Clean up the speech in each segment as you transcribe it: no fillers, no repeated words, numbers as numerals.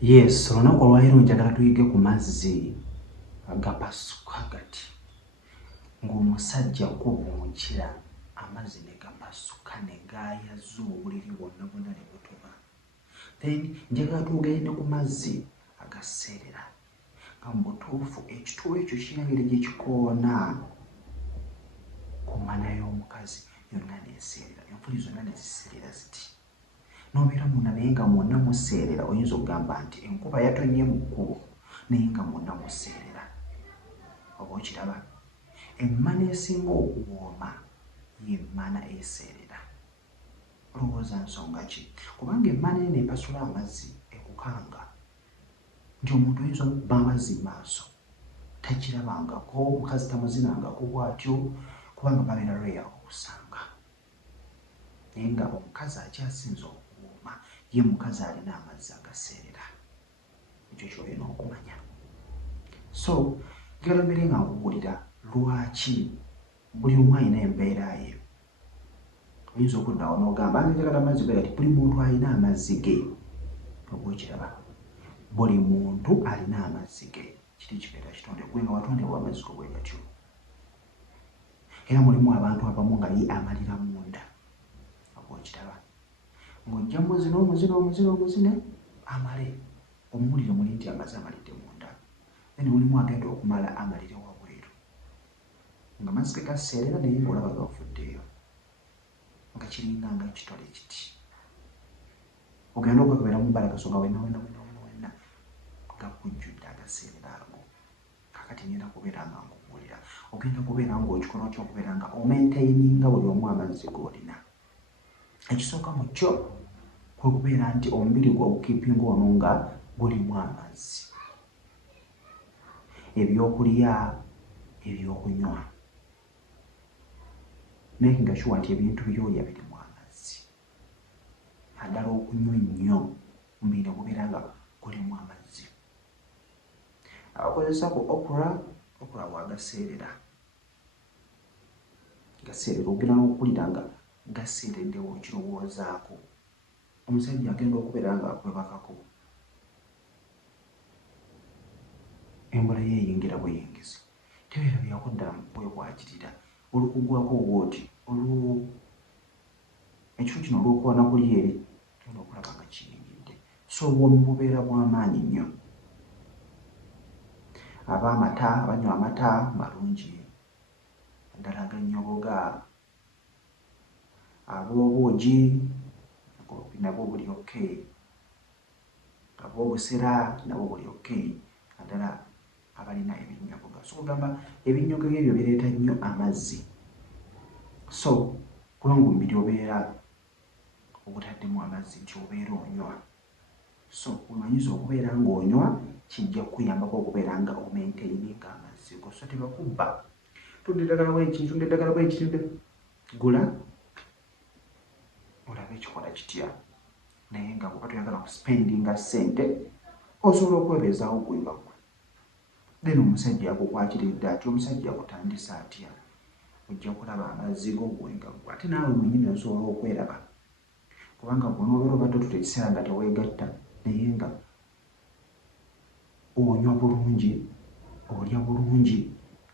Yes, olunaku olwaleero njagala tuyige ku mazzi agapasuka gati ng'omusajja gubunkira amazzi ne gapasuka ne gaayaza obuliri bwonna bwonna ne butoba. Then njagala tugende ku mazzi agaseerera nga mu butuufu ekitulo ekyo kirina engeri gye kikoona ku mmana y'omukazi yonna n'eseerera, enfuli zonna ne ziseerera ziti. N'obeera munda naye nga mwonna museerera, oyinza okugamba nti enkuba yatonye mu kkubo naye nga mwonna museerera. Oba okiraba? Emmana esinga okuwooma y'emmana eseerera. Olowooza nsonga ki? Kubanga emmana eno epasula amazzi ekukanga nti omuntu oyinza okuba amazzi mu maaso takirabangako, omukazi tamuzinangako bw'atyo kubanga babeera lweya okusanga. Naye nga omukazi akyasinza okuwooma ye mukazi alina amazzi agaseerera. Ekyo ky'olina okumanya. So njagala mbeere nga nkubuulira lwaki buli omu alina embeera ye. Oyinza okuddawo n'ogamba njagala amazzi bwe gati, buli muntu alina amazzi ge. Oba okiraba? Buli muntu alina amazzi ge. Kiri kibeera kitonde gwe nga watondebwa amazzi go bwe gatyo. Era mulimu abantu abamu nga ye amalira munda. Oba okiraba? Ng'ojja muzine amale omuwulire muli nti amazzi amalidde munda. Then mulimu agenda okumala amalire wabweru. Nga amazzi ge gaseerera naye ng'olaba gavuddeyo. Nga kiringa nga kitole kiti. Ogenda okwebeera mu mbalagaso nga wenna gakujjudde agaseerera ago. Kakati ngenda kubeera nga nkubuulira. Ogenda kubeera ng'okikola otya okubeera nga omaintaininga buli omu amazzi g'olina. Ekisooka mu kyo kwe kubeera nti omubiri gwo ogukiipinga ono nga gulimu amazzi. Ebyokulya, ebyokunywa. Making sure nti ebintu by'olya birimu amazzi. Naddala okunywa ennyo omubiri gubeera nga gulimu amazzi. Abakozesa ku okura bw'agaseerera. Gaseerera ogenda n'okuwulira nga gaseereddewo okirowoozaako. Omusajja agenda okubeera nga akwebakako. Embula ye eyingira buyingizi. Tebeera byakudda bwekwakirira. Olukugwako obwoti, ekifo kino olw'okuwana kuli eri, tugenda okulaba nga kiyingidde. So obwomi bubeera bw'amaanyi nnyo. Abanywa amata malungi, ddala agannyoboga, ab'obwogi nabwo buli okay, ab'obusera nabwo buli okay, naddala abalina ebinnyogoga. So kugamba ebinnyogoga ebyo bireeta nnyo amazzi. So kubanga omubiri obeera ogutaddemu amazzi nti obeera onywa. So omanyiza okubeera ng'onywa kijja kukuyambako okubeera nga omaintaininga amazzi go. So tebakubba tunda eddagala bw'eki, gula olabe ekikola kitya. Naye nga bw'oba toyagala kuspendinga ssente osobola okwebeezaawo gwebagwe. Then omusajja akukwakiridde atya, omusajja akutandisa atya? Ojja kulaba amazzi go gwenga gwe. Ate naawe mwennyini osobola okweraba. Kubanga bw'onoobeera obadde otuta ekiseera nga teweegatta naye nga onywa bulungi, olya bulungi,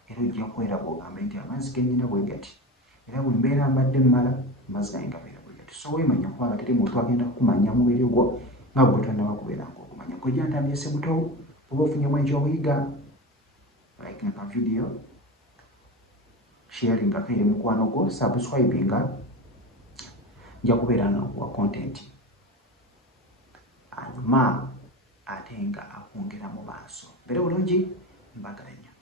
era ojja kweraba ogambe nti amazzi ge nnyina bwe gati. Era bwe mbeera mbadde mmala amazzi gange gabeera bwe gati. So weemanya kubanga teri muntu agenda kukumanya mubiri gwo nga bwe tonnaba kubeera ng'okumanya. Ggw'ojja ntandise buto oba ofunyemu ekyobuyiga, liking ka video, sharing akaire mukwano gwo, subscribinga, nja kubeera nga nkuwa content hanyuma ate nga akwongera mu maaso. Mbeere bulungi, mbagala nnyo.